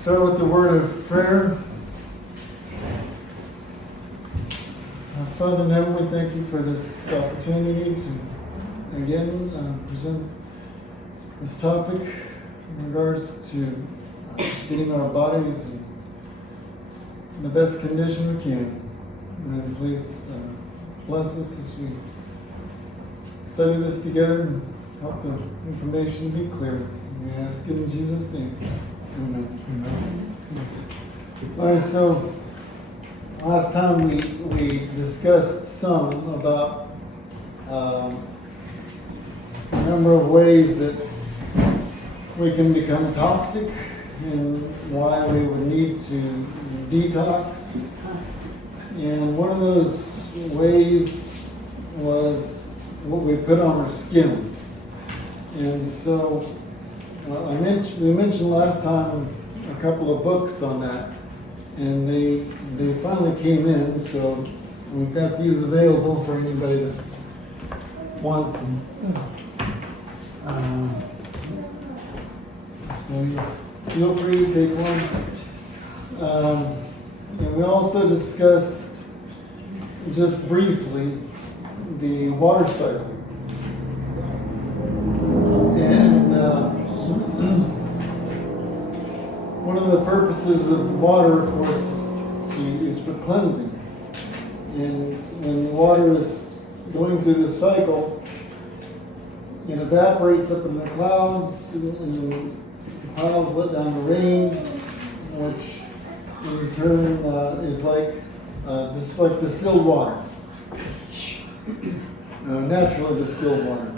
Start with the word of prayer. Father in heaven, we thank you for this opportunity to again present this topic in regards to getting our bodies in the best condition we can. And please bless us as we study this together and help the information be clear. We ask it in Jesus' name. Amen. All right, so last time we discussed some about a number of ways that we can become toxic and why we would need to detox. And one of those ways was what we put on our skin. And so we mentioned last time a couple of books on that, and they finally came in, so we've got these available for anybody that wants them. So feel free to take one. And we also discussed just briefly the water cycle. And one of the purposes of water, of course, is for cleansing. And when the water is going through the cycle, it evaporates up in the clouds, and the clouds let down the rain, which in turn is just like distilled water, naturally distilled water.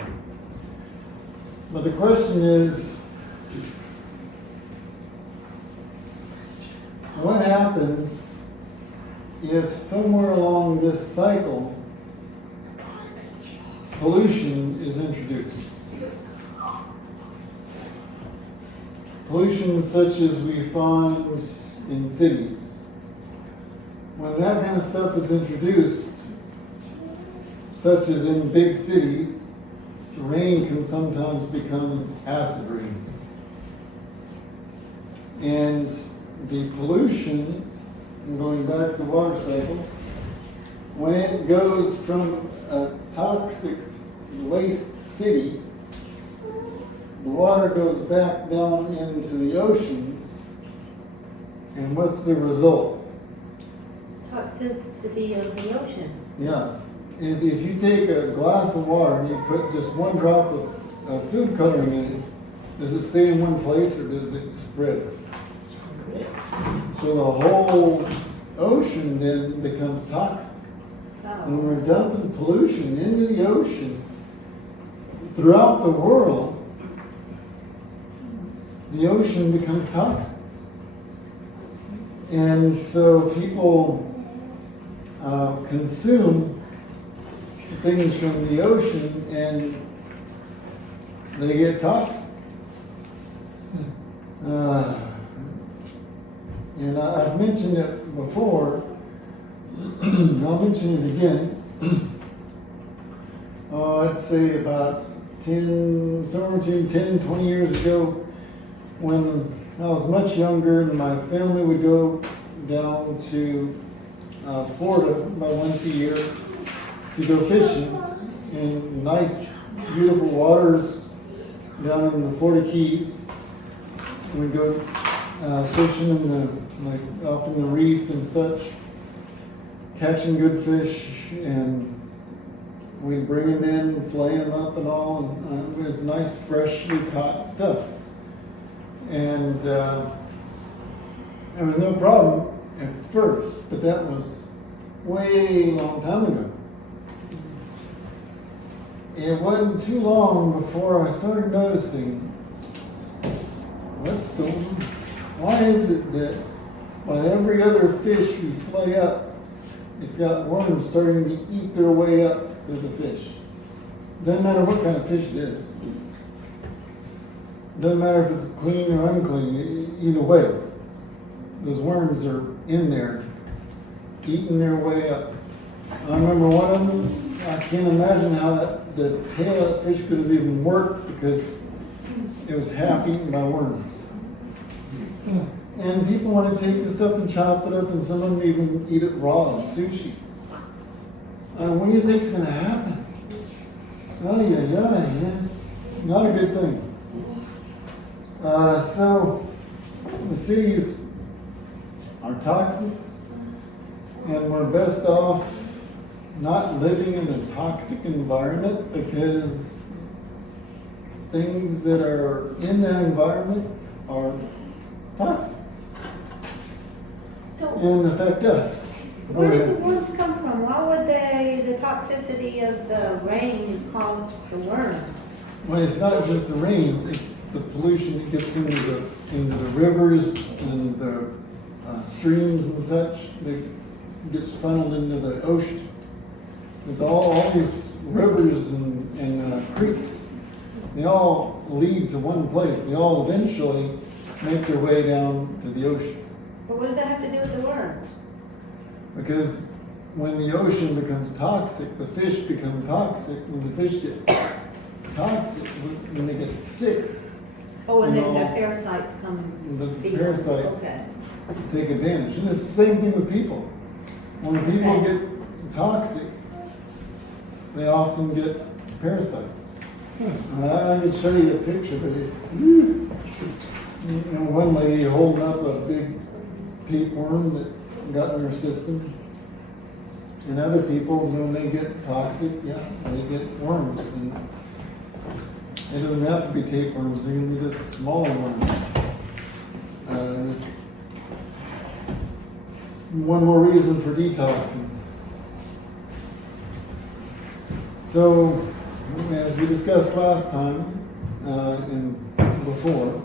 But the question is, what happens if somewhere along this cycle pollution is introduced? Pollution such as we find in cities. When that kind of stuff is introduced, such as in big cities, rain can sometimes become acid rain. And the pollution, going back to the water cycle, when it goes from a toxic waste city, the water goes back down into the oceans, and what's the result? Toxicity of the ocean. Yeah. If you take a glass of water and you put just one drop of food coloring in it, does it stay in one place or does it spread? So the whole ocean then becomes toxic. When we're dumping pollution into the ocean throughout the world, the ocean becomes toxic. And so people consume things from the ocean and they get toxic. And I've mentioned it before, I'll mention it again. I'd say about somewhere between 10 and 20 years ago, when I was much younger and my family would go down to Florida about once a year to go fishing in nice, beautiful waters down in the Florida Keys. We'd go fishing off in the reef and such, catching good fish, and we'd bring them in, flay them up and all, and it was nice, freshly caught stuff. And there was no problem at first, but that was way long time ago. It wasn't too long before I started noticing what's going on. Why is it that on every other fish we flay up, it's got worms starting to eat their way up to the fish? Doesn't matter what kind of fish it is. Doesn't matter if it's clean or unclean, either way. Those worms are in there, eating their way up. I remember one of them, I can't imagine how the tail of that fish could have even worked because it was half eaten by worms. And people want to take this stuff and chop it up, and some of them even eat it raw as sushi. What do you think's going to happen? Oh yeah, it's not a good thing. So the cities are toxic, and we're best off not living in a toxic environment, because things that are in that environment are toxic and affect us. Where did the worms come from? Why would the toxicity of the rain cause the worms? Well, it's not just the rain; it's the pollution that gets into the rivers and the streams and such that gets funneled into the ocean. There's all these rivers and creeks. They all lead to one place. They all eventually make their way down to the ocean. But what does that have to do with the worms? Because when the ocean becomes toxic, the fish become toxic. When the fish get toxic, when they get sick, Oh, and then the parasites come and the feed them. parasites Okay. take advantage. And it's the same thing with people. When people get toxic, they often get parasites. I can show you a picture, but it's, one lady holding up a big tapeworm that got in her system. And other people, when they get toxic, they get worms. And it doesn't have to be tapeworms, they can be just smaller worms. It's one more reason for detoxing. So, as we discussed last time and before,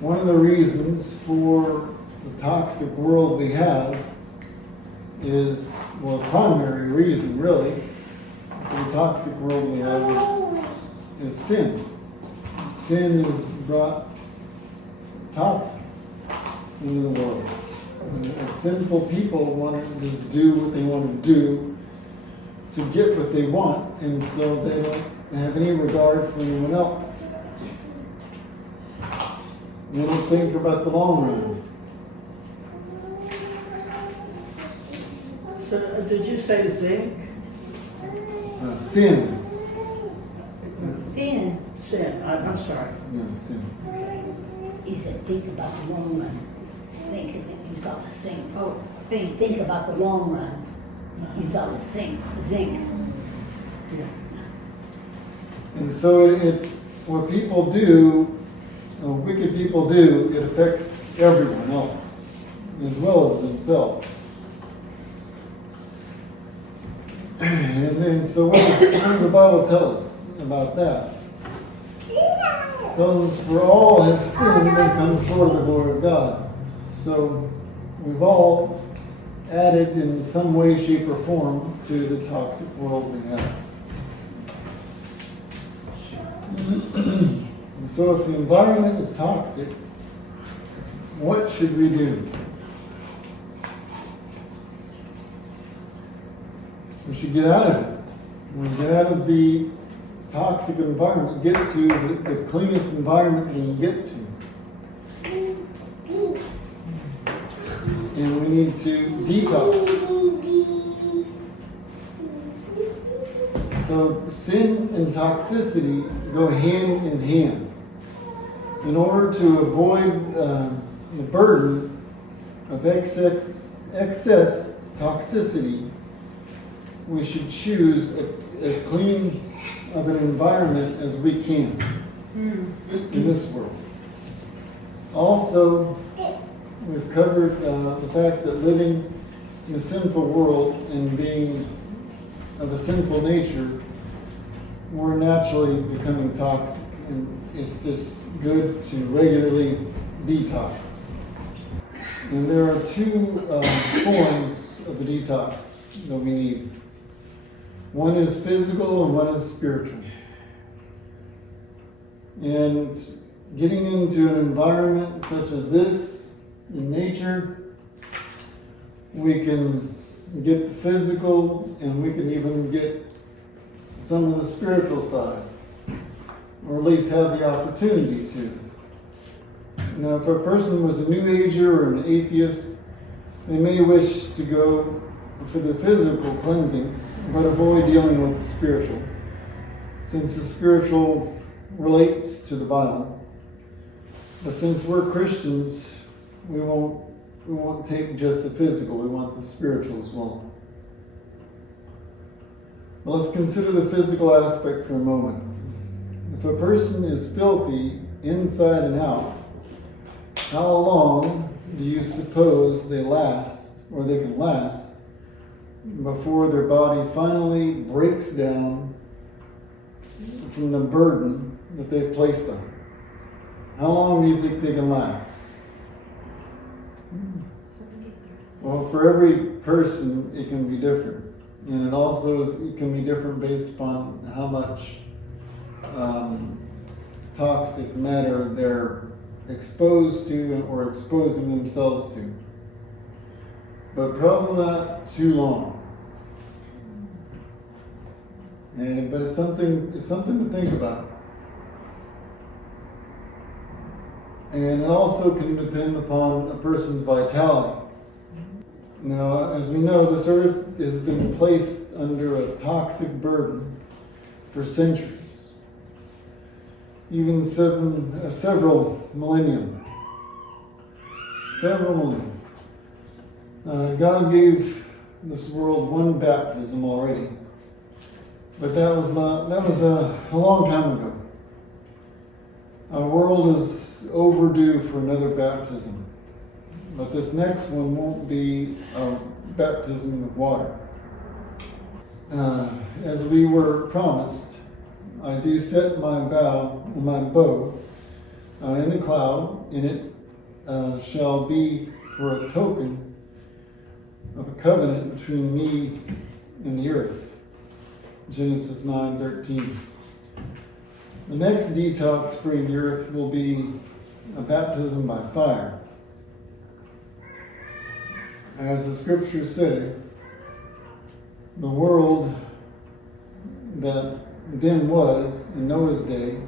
one of the reasons for the toxic world we have is, well, the primary reason really for the toxic world we have is sin. Sin has brought toxins into the world. And sinful people want to just do what they want to do to get what they want, and so they don't have any regard for anyone else. They don't think about the long run. So, did you say zinc? Sin. Sin. Sin. I'm sorry. Yeah, sin. He said, think about the long run. Think, you thought the same. Oh, think. Think about the long run. You thought the same. Zinc. Yeah. And so what people do, wicked people do, it affects everyone else, as well as themselves. And so what does the Bible tell us about that? It tells us, for all have sinned and come short of the glory of God. So we've all added in some way, shape, or form to the toxic world we have. And so if the environment is toxic, what should we do? We should get out of it. We get out of the toxic environment, get to the cleanest environment we can get to. And we need to detox. So sin and toxicity go hand in hand. In order to avoid the burden of excess toxicity, we should choose as clean of an environment as we can in this world. Also, we've covered the fact that living in a sinful world and being of a sinful nature, we're naturally becoming toxic, and it's just good to regularly detox. And there are two forms of a detox that we need. One is physical and one is spiritual. And getting into an environment such as this, in nature, we can get the physical and we can even get some of the spiritual side, or at least have the opportunity to. Now, if a person was a New Ager or an atheist, they may wish to go for the physical cleansing, but avoid dealing with the spiritual, since the spiritual relates to the Bible. But since we're Christians, we won't take just the physical, we want the spiritual as well. But let's consider the physical aspect for a moment. If a person is filthy inside and out, how long do you suppose they last, or they can last, before their body finally breaks down from the burden that they've placed on it? How long do you think they can last? Well, for every person, it can be different. And it can be different based upon how much toxic matter they're exposed to or exposing themselves to. But probably not too long. But it's something to think about. And it also can depend upon a person's vitality. Now, as we know, this earth has been placed under a toxic burden for centuries, even several millennium. God gave this world one baptism already, but that was a long time ago. Our world is overdue for another baptism. But this next one won't be a baptism of water. As we were promised, I do set my bow in the cloud, and it shall be for a token of a covenant between me and the earth. Genesis 9:13. The next detox for the earth will be a baptism by fire. As the scriptures say, the world that then was in Noah's day,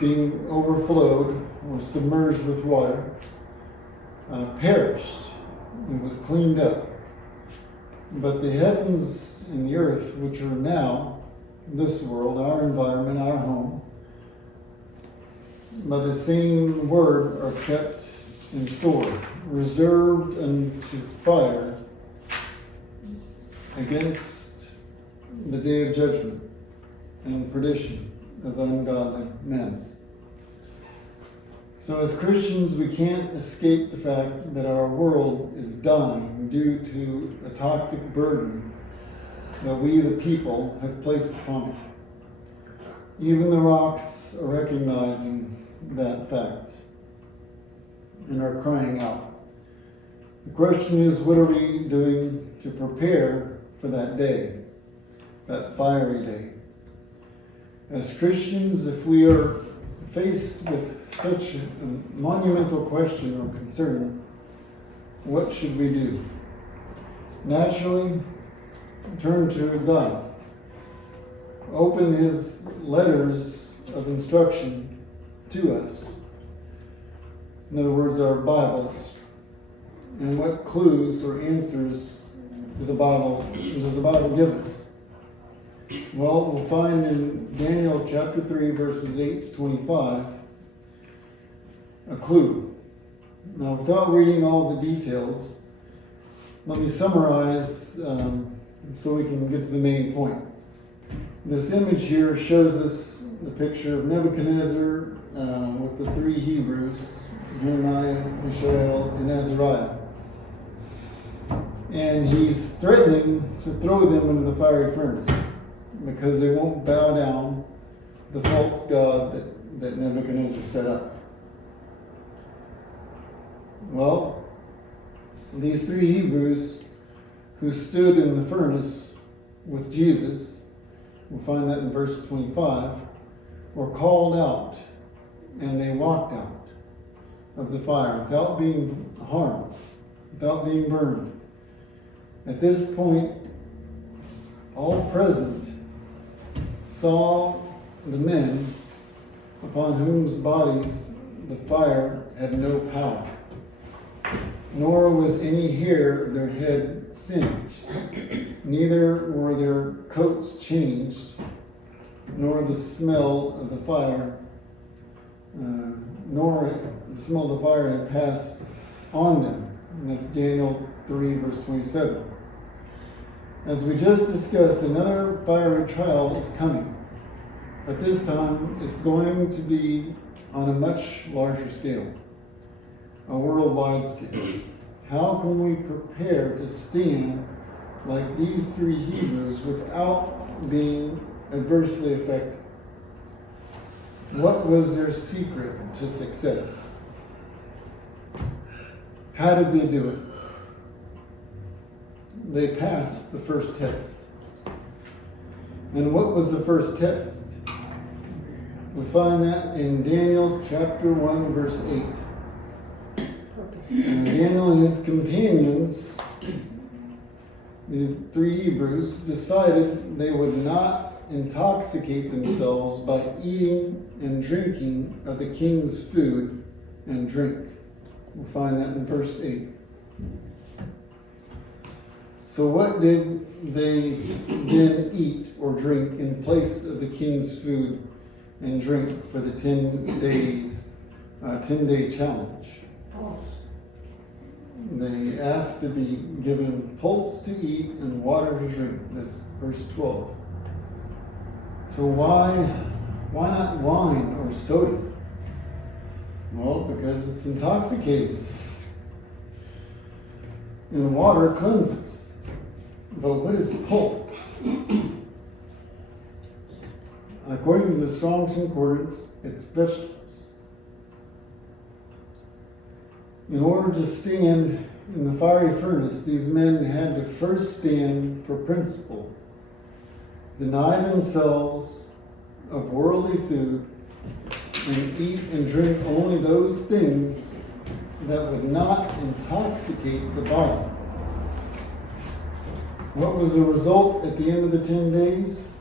being overflowed or submerged with water, perished. It was cleaned up. But the heavens and the earth, which are now this world, our environment, our home, by the same word are kept in store, reserved unto fire against the day of judgment and perdition of ungodly men. So as Christians, we can't escape the fact that our world is dying due to a toxic burden that we, the people, have placed upon it. Even the rocks are recognizing that fact and are crying out. The question is, what are we doing to prepare for that day, that fiery day? As Christians, if we are faced with such a monumental question or concern, what should we do? Naturally, turn to God. Open His letters of instruction to us. In other words, our Bibles. And what clues or answers does the Bible give us? Well, we'll find in Daniel chapter 3, verses 8 to 25, a clue. Now, without reading all the details, let me summarize so we can get to the main point. This image here shows us the picture of Nebuchadnezzar with the three Hebrews, Hananiah, Mishael, and Azariah. And he's threatening to throw them into the fiery furnace because they won't bow down the false god that Nebuchadnezzar set up. Well, these three Hebrews who stood in the furnace with Jesus, we'll find that in verse 25, were called out, and they walked out of the fire without being harmed, without being burned. At this point, all present saw the men upon whose bodies the fire had no power, nor was any hair of their head singed, neither were their coats changed, nor the smell of the fire, had passed on them. And that's Daniel 3, verse 27. As we just discussed, another fiery trial is coming, but this time it's going to be on a much larger scale, a worldwide scale. How can we prepare to stand like these three Hebrews without being adversely affected? What was their secret to success? How did they do it? They passed the first test. And what was the first test? We find that in Daniel chapter 1, verse 8. And Daniel and his companions, these three Hebrews, decided they would not intoxicate themselves by eating and drinking of the king's food and drink. We'll find that in verse 8. So what did they then eat or drink in place of the king's food and drink for the 10-day challenge? They asked to be given pulse to eat and water to drink. That's verse 12. So why not wine or soda? Well, because it's intoxicating. And water cleanses. But what is pulse? According to the Strong's Concordance, it's vegetables. In order to stand in the fiery furnace, these men had to first stand for principle, deny themselves of worldly food, and eat and drink only those things that would not intoxicate the body. What was the result at the end of the 10 days?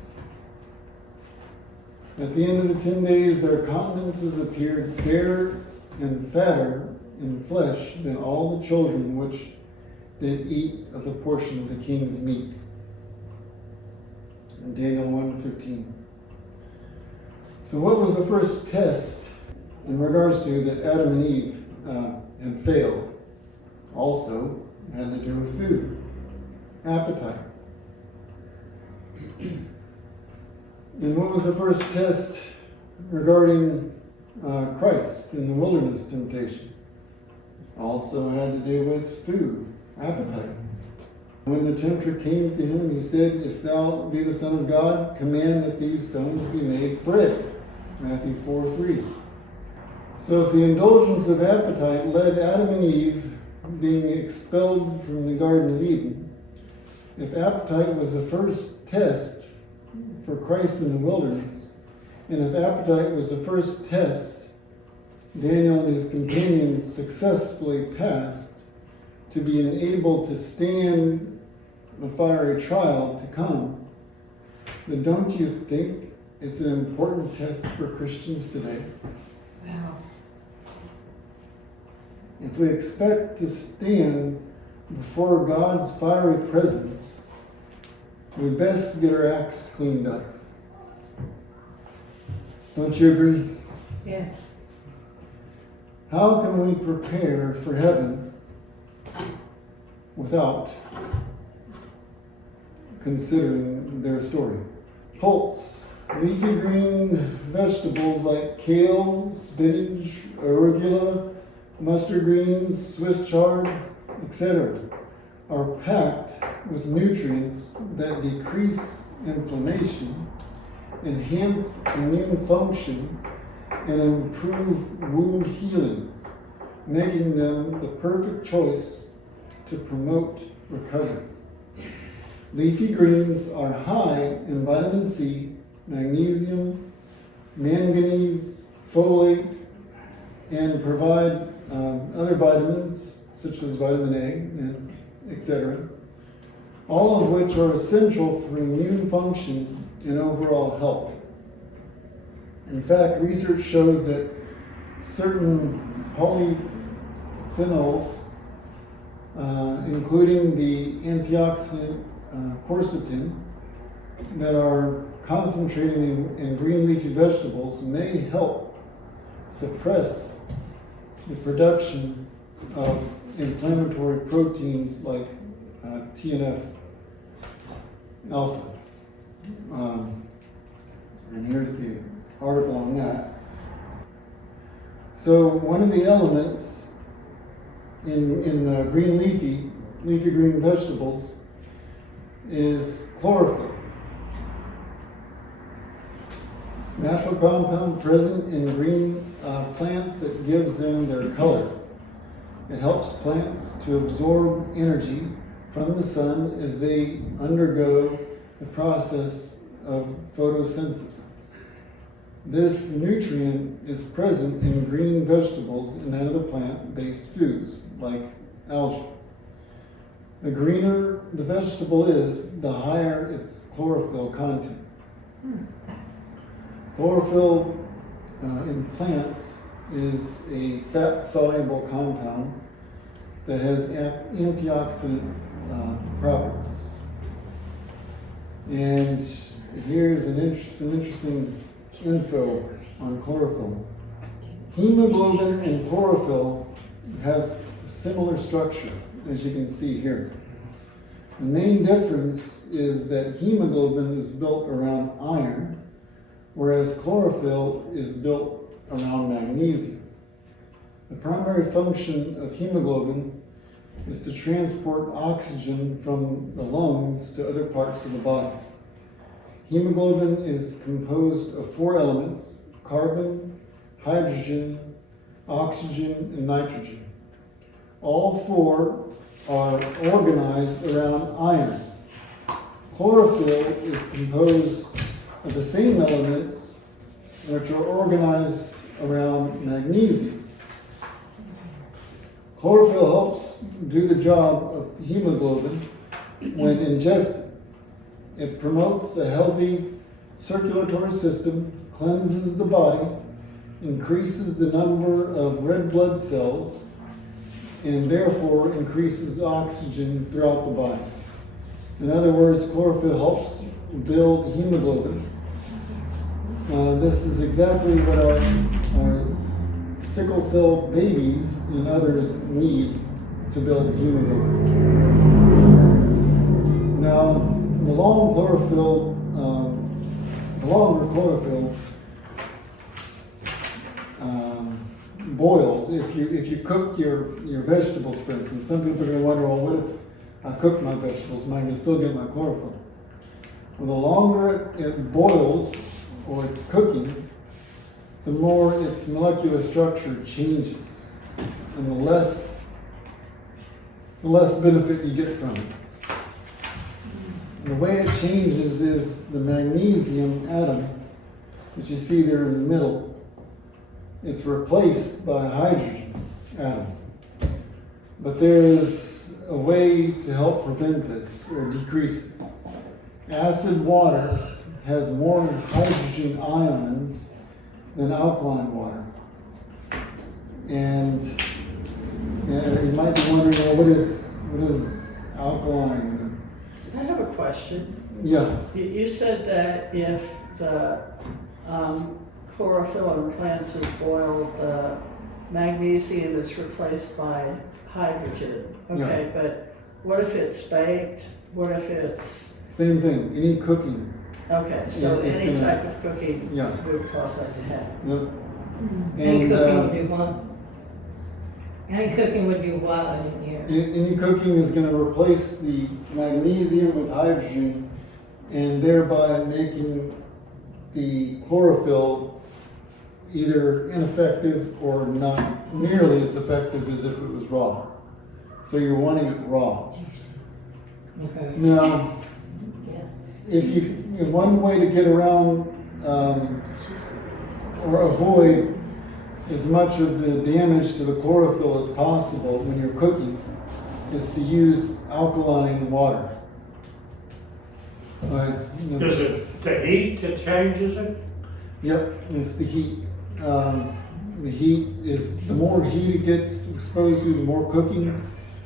At the end of the 10 days, their countenances appeared fairer and fatter in flesh than all the children which did eat of the portion of the king's meat. In Daniel 1:15. So what was the first test in regards to that Adam and Eve had failed? Also had to do with food. Appetite. And what was the first test regarding Christ in the wilderness temptation? Also had to do with food, appetite. When the tempter came to him, he said, "If thou be the Son of God, command that these stones be made bread." Matthew 4:3. So if the indulgence of appetite led Adam and Eve being expelled from the Garden of Eden, if appetite was the first test for Christ in the wilderness, and if appetite was the first test Daniel and his companions successfully passed to be able to stand the fiery trial to come, then don't you think it's an important test for Christians today? Wow. If we expect to stand before God's fiery presence, we best get our acts cleaned up. Don't you agree? Yes. How can we prepare for heaven without considering their story? Pulse, leafy green vegetables like kale, spinach, arugula, mustard greens, Swiss chard, etc., are packed with nutrients that decrease inflammation, enhance immune function, and improve wound healing, making them the perfect choice to promote recovery. Leafy greens are high in vitamin C, magnesium, manganese, folate, and provide other vitamins such as vitamin A and etc., all of which are essential for immune function and overall health. In fact, research shows that certain polyphenols, including the antioxidant quercetin, that are concentrated in green leafy vegetables may help suppress the production of inflammatory proteins like TNF alpha. And here's the article on that. So one of the elements in the green leafy green vegetables is chlorophyll. It's a natural compound present in green plants that gives them their color. It helps plants to absorb energy from the sun as they undergo the process of photosynthesis. This nutrient is present in green vegetables and other plant-based foods like algae. The greener the vegetable is, the higher its chlorophyll content. Chlorophyll in plants is a fat-soluble compound that has antioxidant properties. And here's some interesting info on chlorophyll. Hemoglobin and chlorophyll have a similar structure, as you can see here. The main difference is that hemoglobin is built around iron, whereas chlorophyll is built around magnesium. The primary function of hemoglobin is to transport oxygen from the lungs to other parts of the body. Hemoglobin is composed of 4 elements: carbon, hydrogen, oxygen, and nitrogen. All 4 are organized around iron. Chlorophyll is composed of the same elements, which are organized around magnesium. Chlorophyll helps do the job of hemoglobin when ingested. It promotes a healthy circulatory system, cleanses the body, increases the number of red blood cells, and therefore increases oxygen throughout the body. In other words, chlorophyll helps build hemoglobin. This is exactly what our sickle cell babies and others need to build hemoglobin. Now, the longer chlorophyll boils. If you cook your vegetables, for instance, some people are going to wonder, well, what if I cook my vegetables? Am I going to still get my chlorophyll? Well, the longer it boils or it's cooking, the more its molecular structure changes, and the less benefit you get from it. And the way it changes is the magnesium atom, which you see there in the middle, it's replaced by a hydrogen atom. But there is a way to help prevent this or decrease it. Acid water has more hydrogen ions than alkaline water. And you might be wondering, well, what is alkaline? I have a question. Yeah. You said that if the chlorophyll in plants is boiled, the magnesium is replaced by hydrogen. Okay, Yeah. but what if it's baked? What if it's... Same thing, any cooking. Okay, so Yeah, it's any gonna- type of cooking Yeah. would cause that to happen. Yep. Any And cooking would do what? Any cooking would do what? I didn't hear. any cooking is going to replace the magnesium with hydrogen, and thereby making the chlorophyll either ineffective or not nearly as effective as if it was raw. So you're wanting it raw. Okay. Now, one way to get around or avoid as much of the damage to the chlorophyll as possible when you're cooking is to use alkaline water. Is it the heat that changes it? Yep, it's the heat. the more heat it gets exposed to, the more cooking,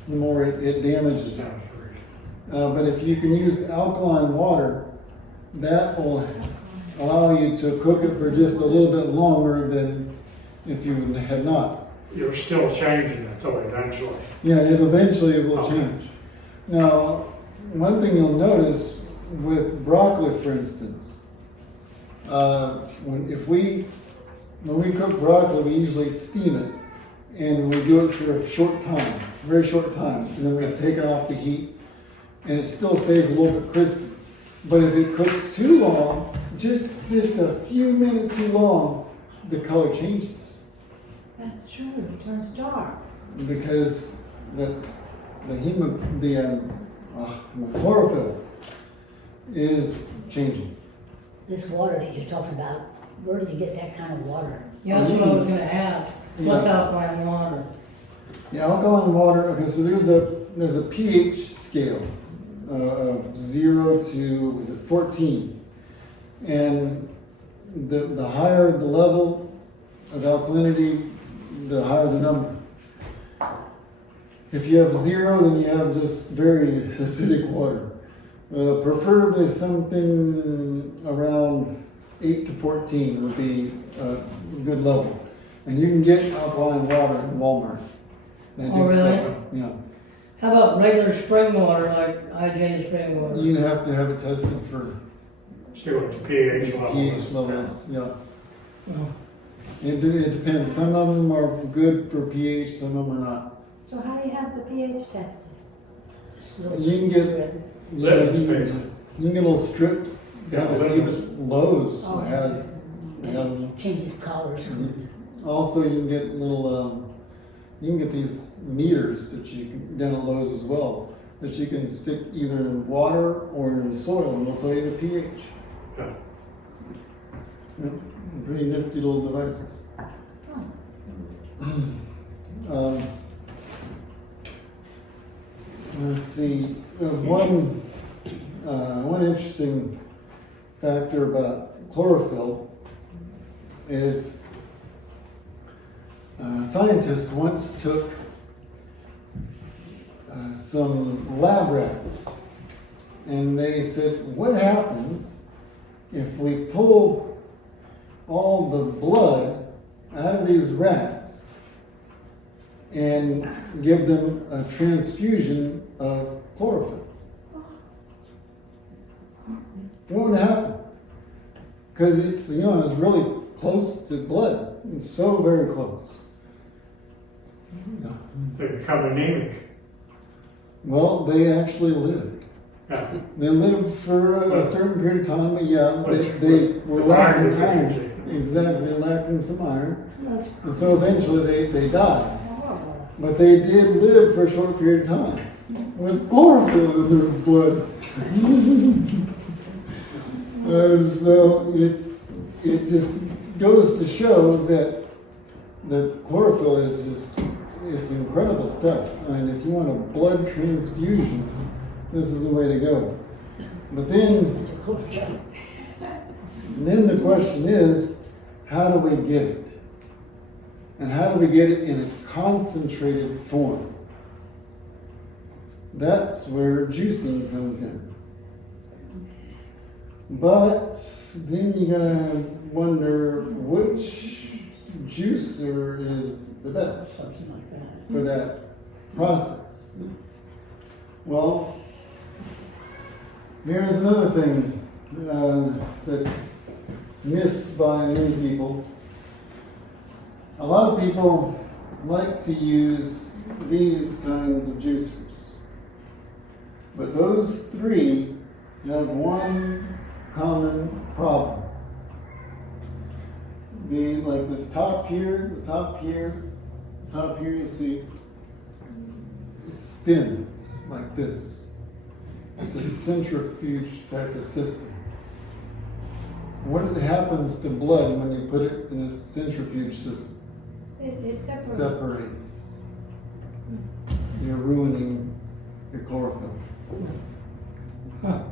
the more it damages it. But if you can use alkaline water, that will allow you to cook it for just a little bit longer than if you had not. You're still changing it though eventually. Yeah, it will Okay. change. Now, one thing you'll notice with broccoli, for instance, when we cook broccoli, we usually steam it, and we do it for a short time, very short time, and then we take it off the heat, and it still stays a little bit crispy. But if it cooks too long, just a few minutes too long, the color changes That's true, it turns dark. because the chlorophyll is changing. This water that you're talking about, where do you get that kind of water? Yeah, that's what I was gonna ask. What's Yeah. alkaline water? Yeah, alkaline water. Okay, so there's a pH scale of 0 to 14, and the higher the level of alkalinity, the higher the number. If you have 0, then you have just very acidic water. Preferably something around 8 to 14 would be a good level. And you can get alkaline water in Walmart. They Oh, really? sell it. Yeah. How about regular spring water, like IJ spring water? You'd have to have it tested for See what the pH level pH is. levels. Yeah. Oh. It depends. Some of them are good for pH, some of them are not. So how do you have the pH tested? Just little You can get- red- Yeah, Litmus you paper. can get little strips. Yeah, Yeah, litmus. even Lowe's Oh, has. changes colors. Also, you can get you can get these meters that you can down at Lowe's as well, that you can stick either in water or in soil, and they'll tell you the pH. Yeah. Yeah, pretty nifty little devices. Let's see. One interesting factor about chlorophyll is scientists once took some lab rats, and they said, what happens if we pull all the blood out of these rats and give them a transfusion of chlorophyll? What would happen? Because it's really close to blood. It's so very close. Yeah. They become anemic. Well, they actually lived. Yeah. They lived for a certain period of time, but yeah, they were with lacking iron iron. deficiency. Exactly, lacking some iron. And so eventually they died. But they did live for a short period of time with chlorophyll in their blood. So it just goes to show that chlorophyll is incredible stuff. I mean, if you want a blood transfusion, this is the way to go. But then the question is, how do we get it? And how do we get it in a concentrated form? That's where juicing comes in. But then you're gonna wonder which juicer is the best Something like that. for that process. Well, here's another thing that's missed by many people. A lot of people like to use these kinds of juicers, but those three have one common problem. Like this top here, you see, it spins like this. It's a centrifuge type of system. What happens to blood when you put it in a centrifuge system? It separates. Separates. You're ruining your chlorophyll. Huh.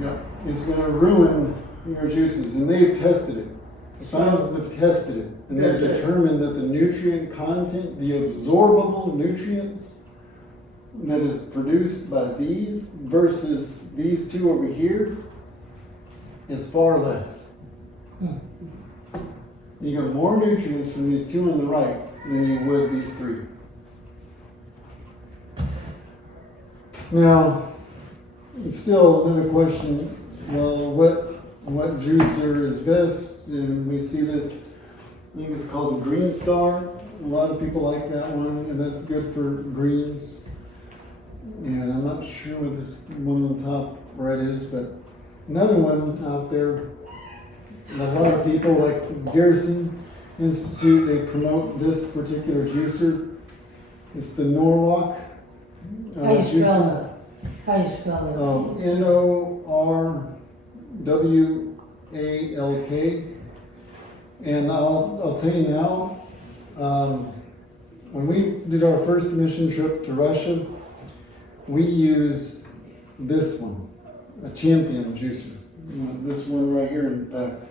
Yeah, it's going to ruin your juices, and they've tested it. Scientists have tested it, and they've That's it. determined that the nutrient content, the absorbable nutrients that is produced by these versus these two over here is far less. You get more nutrients from these two on the right than you would these three. Now, it's still another question, well, what juicer is best? And we see this, I think it's called the Green Star. A lot of people like that one, and that's good for greens. And I'm not sure what this one on the top right is, but another one out there, a lot of people like Garrison Institute, they promote this particular juicer. It's the Norwalk How you juicer. spell it? How you spell it? Norwalk. And I'll tell you now, when we did our first mission trip to Russia, we used this one, a Champion juicer. This one right here, in fact.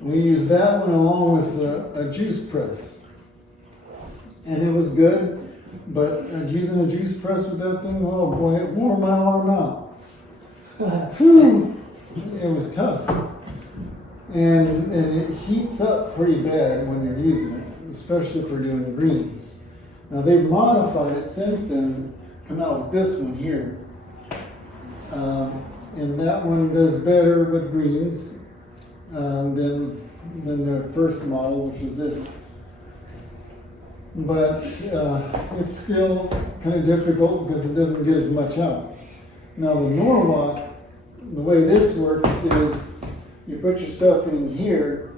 We used that one along with a juice press. And it was good, but using a juice press with that thing, oh boy, it wore my arm out. Whew, it was tough. And it heats up pretty bad when you're using it, especially for doing greens. Now they've modified it since then, come out with this one here. And that one does better with greens than the first model, which was this. But it's still kind of difficult because it doesn't get as much out. Now the Norwalk, the way this works is you put your stuff in here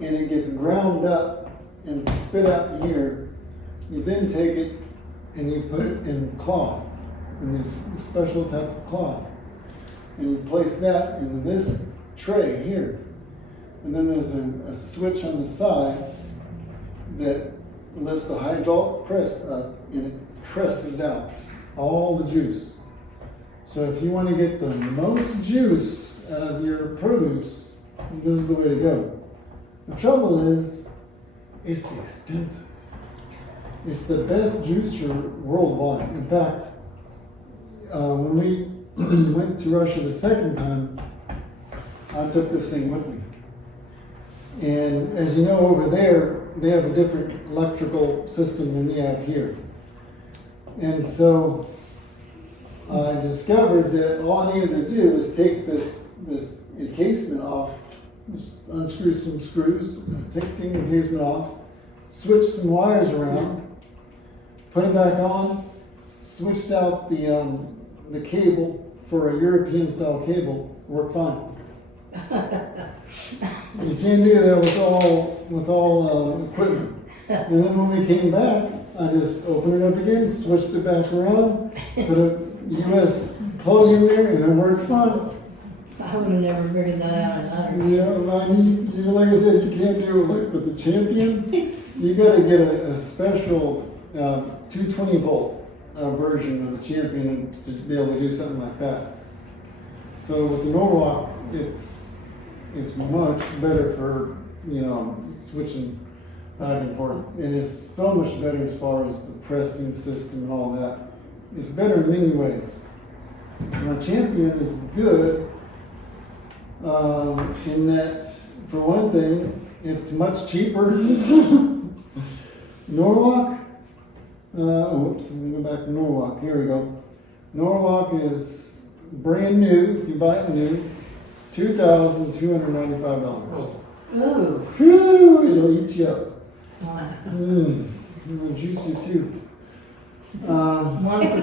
and it gets ground up and spit out here. You then take it and you put it in cloth, in this special type of cloth. And you place that in this tray here. And then there's a switch on the side that lifts the hydraulic press up and it presses out all the juice. So if you want to get the most juice out of your produce, this is the way to go. The trouble is, it's expensive. It's the best juicer worldwide. In fact, when we went to Russia the second time, I took this thing with me. And as you know, over there, they have a different electrical system than we have here. And so I discovered that all I needed to do was take this encasement off, just unscrew some screws, take the encasement off, switch some wires around, put it back on, switched out the cable for a European style cable, worked fine. You can't do that with all equipment. And then when we came back, I just opened it up again, switched it back around, put a US plug in there, and it works fine. I would have never figured that out. Yeah, like I said, you can't do it like with the Champion. You got to get a special 220 volt version of the Champion to be able to do something like that. So with the Norwalk, it's much better for switching back and forth, and it's so much better as far as the pressing system and all that. It's better in many ways. Now Champion is good in that, for one thing, it's much cheaper. Norwalk, whoops, let me go back to Norwalk. Here we go. Norwalk is brand new, if you buy it new, $2,295. Ooh. Whew, it'll eat you up. Wow. It'll juice your tooth. One for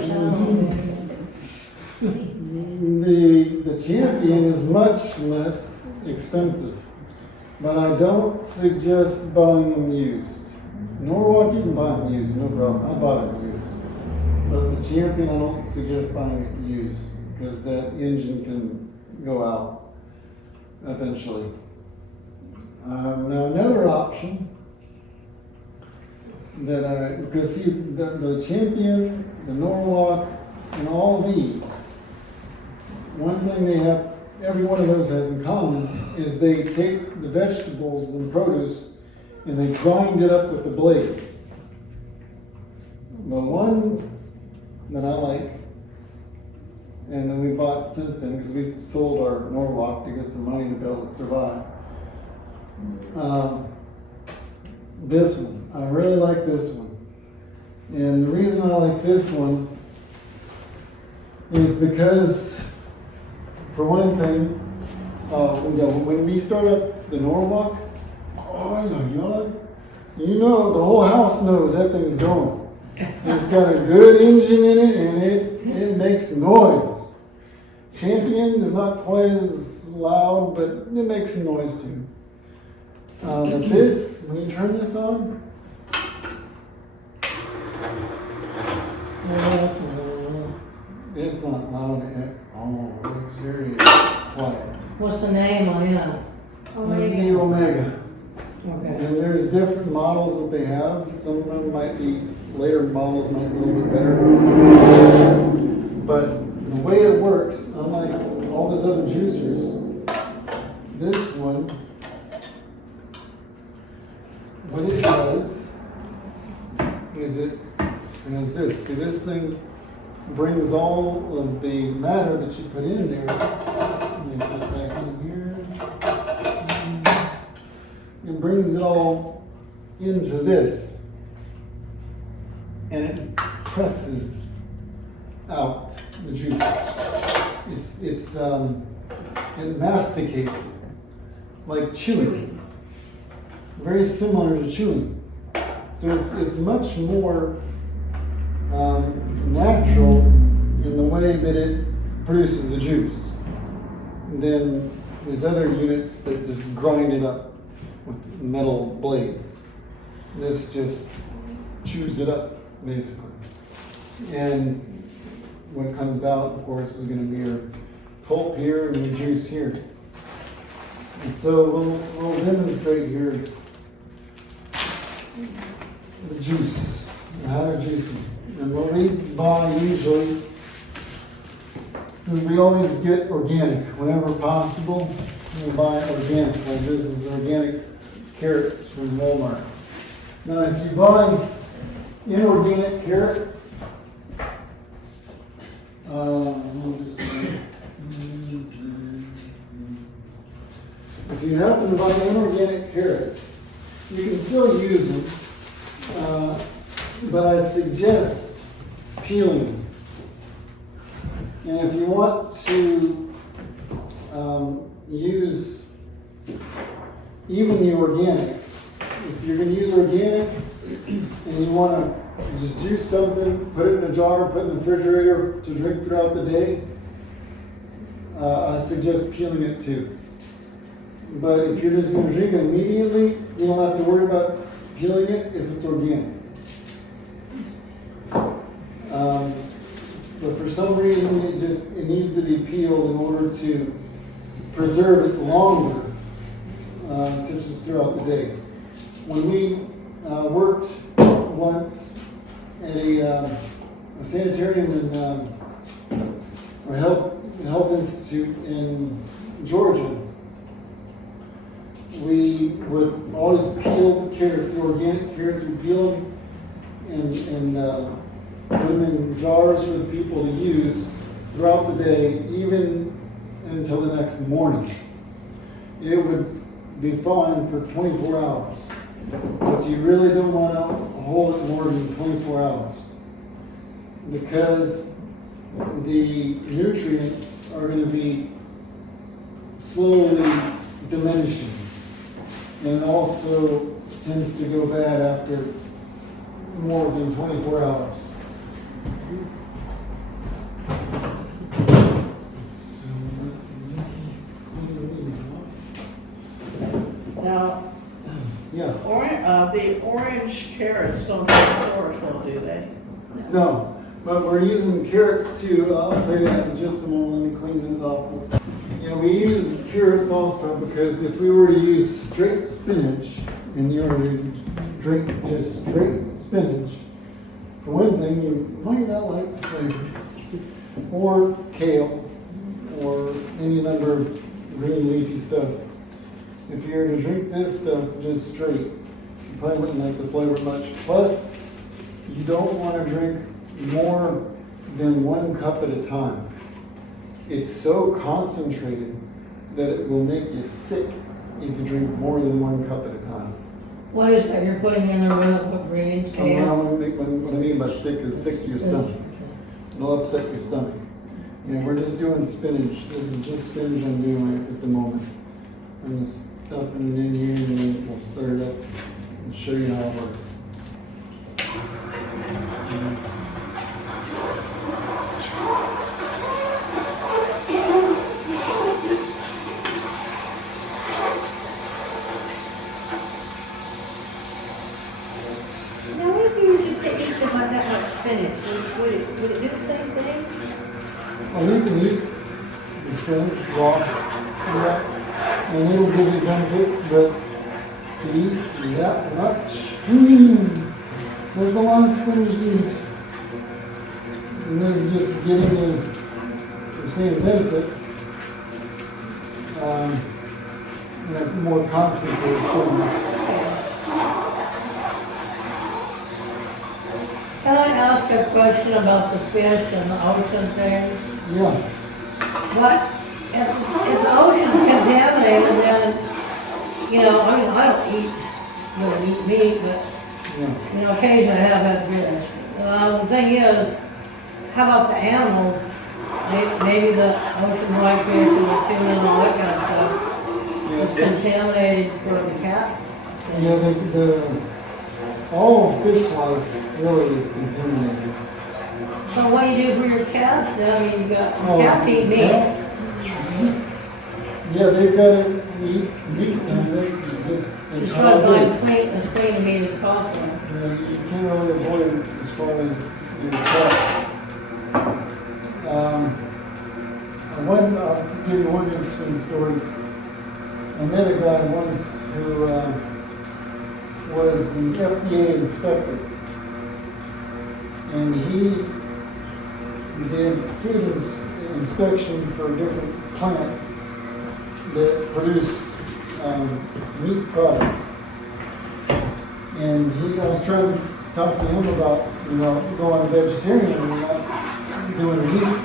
The Champion is much less expensive, but I don't suggest buying them used. Norwalk, you can buy them used, no problem. I bought them used. But the Champion, I don't suggest buying it used because that engine can go out eventually. Now another option because see, the Champion, the Norwalk, and all these, one thing they have every one of those has in common is they take the vegetables and produce and they grind it up with the blade. The one that I like, and then we bought since then because we sold our Norwalk to get some money to be able to survive. This one, I really like this one. And the reason I like this one is because, for one thing, when we start up the Norwalk, you know the whole house knows that thing's going. It's got a good engine in it and it makes noise. Champion is not quite as loud, but it makes some noise too. But this, when you turn this on, it's not loud at all. It's very quiet. What's the name on it? This is the Omega. Okay. And there's different models that they have. Some of them might be, later models might be a little bit better. But the way it works, unlike all those other juicers, this one, what it does is this. See, this thing brings all of the matter that you put in there. Let me put it back in here. It brings it all into this, and it presses out the juice. It masticates it like chewing, very similar to chewing. So it's much more natural in the way that it produces the juice than these other units that just grind it up with metal blades. This just chews it up, basically. And what comes out, of course, is going to be your pulp here and your juice here. And so we'll demonstrate here the juice, how to juice it. And what we buy usually, we always get organic whenever possible. We buy organic, like this is organic carrots from Walmart. Now, if you buy inorganic carrots, if you happen to buy inorganic carrots, you can still use them, but I suggest peeling them. And if you want to use even the organic, if you're going to use organic and you want to just juice something, put it in a jar, put it in the refrigerator to drink throughout the day, I suggest peeling it too. But if you're just going to drink it immediately, you don't have to worry about peeling it if it's organic. But for some reason, it needs to be peeled in order to preserve it longer, such as throughout the day. When we worked once at a sanitarium or health institute in Georgia, we would always peel the carrots, the organic carrots. We peel them and put them in jars for the people to use throughout the day, even until the next morning. It would be fine for 24 hours, but you really don't want to hold it more than 24 hours because the nutrients are going to be slowly diminishing, and it also tends to go bad after more than 24 hours. Now, Yeah. the orange carrots don't have chlorophyll, do they? No, but we're using carrots too. I'll tell you that in just a moment. Let me clean this off. Yeah, we use carrots also because if we were to use straight spinach and you were to drink just straight spinach, for one thing, you might not like the flavor. Or kale, or any number of green leafy stuff. If you were to drink this stuff just straight, you probably wouldn't like the flavor much. Plus, you don't want to drink more than 1 cup at a time. It's so concentrated that it will make you sick if you drink more than 1 cup at a time. What is that you're putting in there with greens, What kale? I mean by sick is sick to your stomach. It'll upset your stomach. Yeah, we're just doing spinach. This is just spinach I'm doing at the moment. I'm just stuffing it in here and then we'll stir it up and show you how it works. Now, what if you were just to eat them on that much spinach? Would it do the same thing? Well, you can eat the spinach raw, yeah, and it'll give you benefits, but to eat that much, there's a lot of spinach to eat. And this is just getting the same benefits in a more concentrated form. Can I ask a question about the fish and the ocean things? Yeah, What, if the ocean's contaminated, then, you know, I mean, I don't eat meat, but, yeah. you know, occasionally I have had fish. The thing is, how about the animals? Maybe the ocean whitefish and the tuna and all that kind of stuff is contaminated for the cat? Yeah, all fish life really is contaminated. So what do you do for your cats then? I mean, you got, Oh, cats eat meat. cats. Yeah, they've got to eat meat, and they just, it's It's how trying it to is. find as clean meat as possible. You can't really avoid it as far as your cats. I'll tell you one interesting story. I met a guy once who was an FDA inspector, and he did food inspection for different plants that produced meat products. And I was trying to talk to him about, going vegetarian and not doing meat.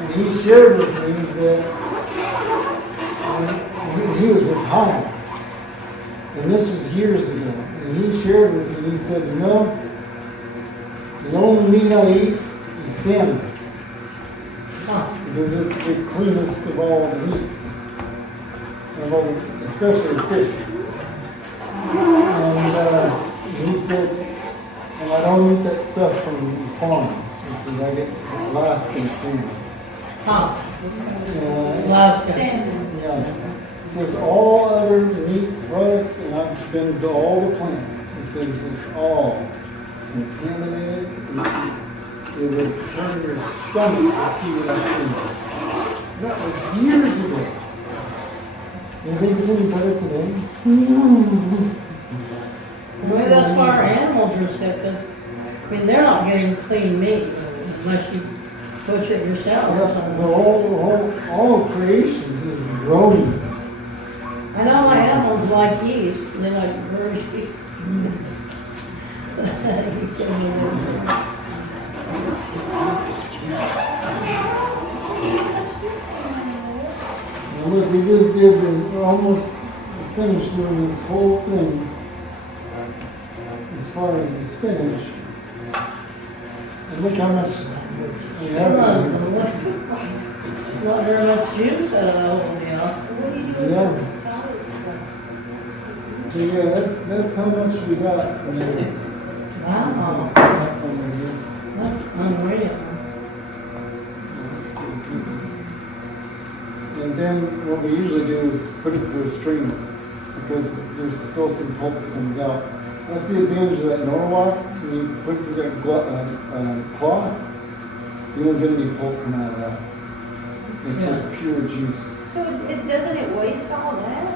And he shared with me that he was retired. And this was years ago. And he shared with me, he said, the only meat I eat is salmon. Because it's the cleanest of all the meats. Especially fish. And he said, and I don't eat that stuff from farms. He said, I get Alaskan salmon. Huh. Alaska. Yeah. He says all other meat products, and I've been to all the plants. He says it's all contaminated. It would turn your stomach to see what I've seen. That was years ago. You think it's any better today? Maybe that's why our animals are sick, 'cause, I mean, they're not getting clean meat unless you butcher it yourself or Yeah, something. all of creation is growing. I know my animals like yeast, and they like nourish. You can't even- And look, we just we're almost finished doing this whole thing as far as the spinach. And look how much we have here. Not very much juice out of that whole deal. Yeah. So yeah, that's how much we got from there. Wow, that's unreal. And then what we usually do is put it through a strainer because there's still some pulp that comes out. That's the advantage of that Norwalk. When you put it through that cloth, you don't get any pulp coming out of that. It's just pure juice. So doesn't it waste all that?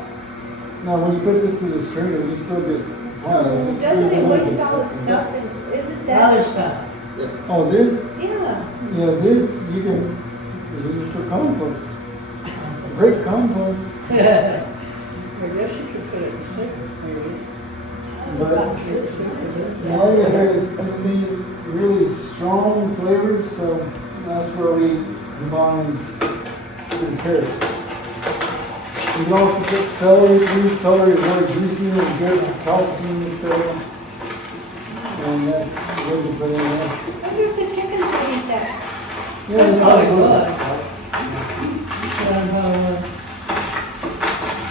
Now, when you put this through the strainer, you still get Doesn't it waste all the stuff and isn't Other that? stuff. Oh, this? Yeah. Yeah, this you can use it for compost. Great compost. I guess you could put it in soup, maybe. But Kid soup with it. like I said, it's going to be really strong flavors, so that's where we combine some carrot. You can also put celery too. Celery is really juicy and good with calcium, etc. And that's what you put in there. I wonder if the chickens would eat that. Yeah, you Probably probably would. would.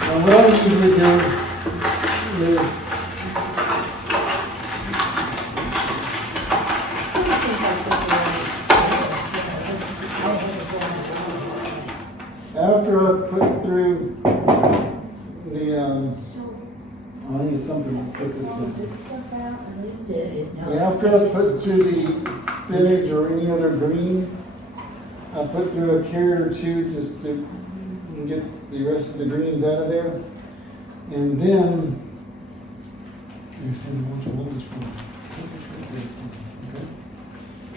And what I usually do is after I've put through the, I need something to put this in. After I've put through the spinach or any other green, I put through a carrot or two just to get the rest of the greens out of there. And then, you said you want to hold this one.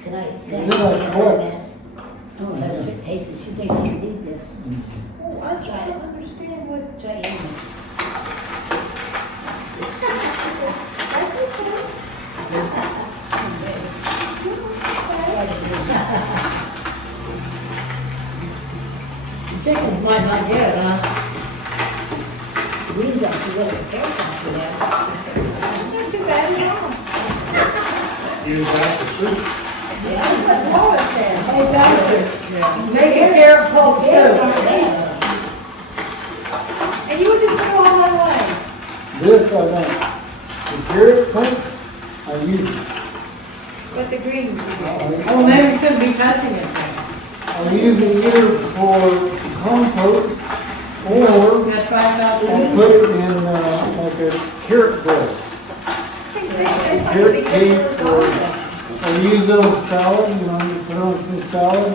Can I You're like, what? mess? Oh, that's what tastes. She thinks you need this. Oh, I just don't understand what. Try it. Chickens might not get it, huh? Greens are too little. Carrots are too little. Not too bad at all. Use that for soup. That's what Lois said. Hey, Doctor, make a carrot cold Carrots soup. aren't bad. And you would just throw all that away. This I don't. The carrot plant, I use it. But the greens. Oh, maybe we shouldn't be touching it then. I use it either for compost or That's right about I'll that. put it in like a carrot bread. Carrot cake, or I use it on salad, you know, you put on some salad.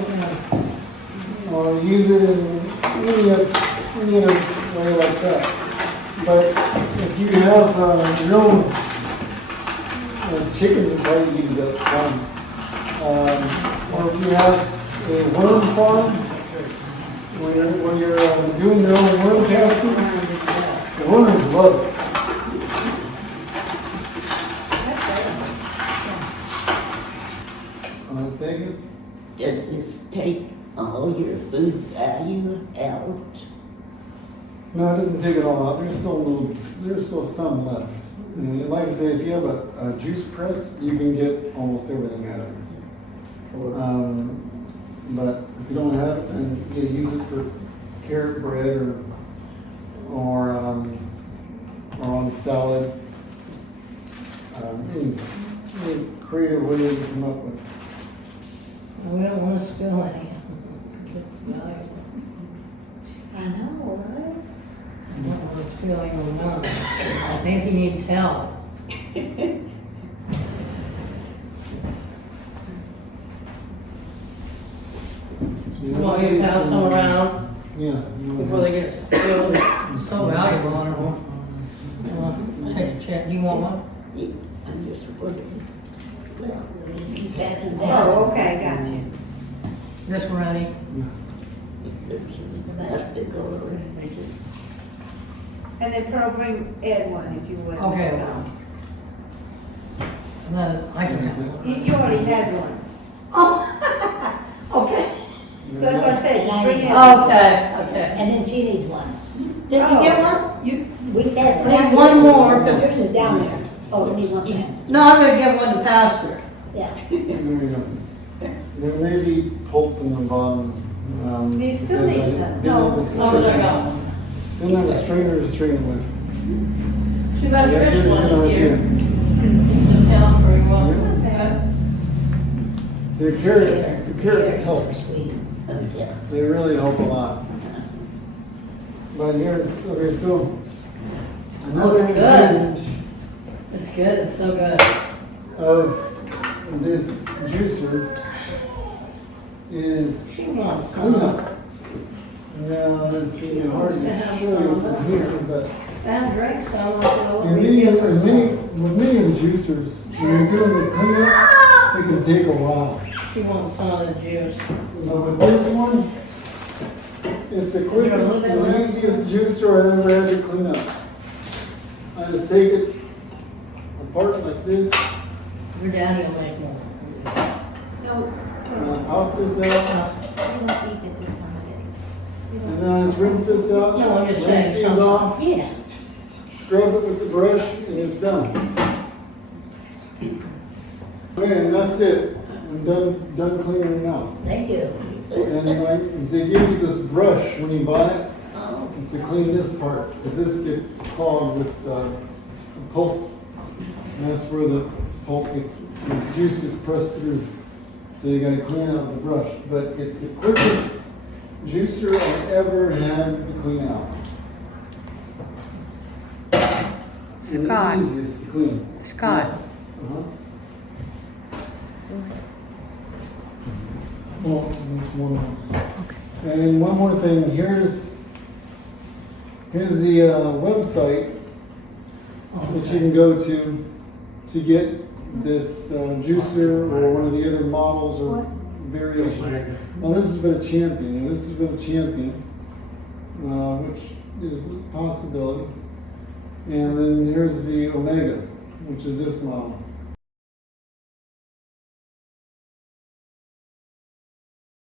Or use it in any other way like that. But if you have your own chickens, you probably eat it up fine. Or if you have a worm farm, when you're doing your own worm castings, the worms love it. One second. Does this take all your food value out? No, it doesn't take it all out. There's still some left. And like I say, if you have a juice press, you can get almost everything out of it. But if you don't have it, then you use it for carrot bread or on salad. Any creative way to come up with. We don't want to spill any. It's valuable. I know, right? I don't want to spill any more. I think he needs help. You want me to pass them around Yeah. before they get spilled? It's so valuable, I don't know. You want to take a check? Do you want one? Yeah, I'm just wondering. Well, Just keep passing down. Oh, okay, gotcha. This ready? if there's any plastic or anything. And then Pearl, bring Ed one if you would. Okay. And then I can have one. You already had one. Oh, okay. So that's what I said, just bring Ed. Okay. And then she needs one. Did you get one? We can pass I it down. need one more, 'cause- Yours is down there. Oh, we need one there. No, I'm gonna give one to Pastor. Yeah. There we go. There may be pulp in the bottom. You still because need I that. didn't have a Oh, strainer. there you go. Didn't have a strainer to strain it with. She got a Yeah, fish there's one an here. idea. Just to tell very well. Yeah. See, the carrots help. are sweet. Oh, yeah. They really help a lot. But here's, okay, so another it's good. advantage It's good, it's so good. of this juicer is She wants cleanup. some. Now, it's gonna be hard to show you from here, but And drink some of it. with many of the juicers, when you're doing the cleanup, it can take a while. She wants some of the juice. Now with this one, it's the quickest and easiest juicer I ever had to clean up. I just take it apart like this, Your daddy will make more. No, and I pop this out, you don't eat it this time. and then I just rinse this out, No, I'm just rinse saying these something. off, Yeah, scrub it with the brush, and it's done. Okay, and that's it. I'm done cleaning it out. thank you. And like, they give you this brush when you buy it Oh, to clean this part, because this gets clogged with pulp. And that's where the pulp gets, the juice gets pressed through. So you gotta clean out with the brush. But it's the quickest juicer I ever had to clean out. And Scott. the easiest to clean. Scott. Uh-huh. Well, there's one more. And one more thing, here's the website that you can go to get this juicer or one of the other models or variations. Well, this has been a champion, and this has been a champion, which is a possibility. And then here's the Omega, which is this model.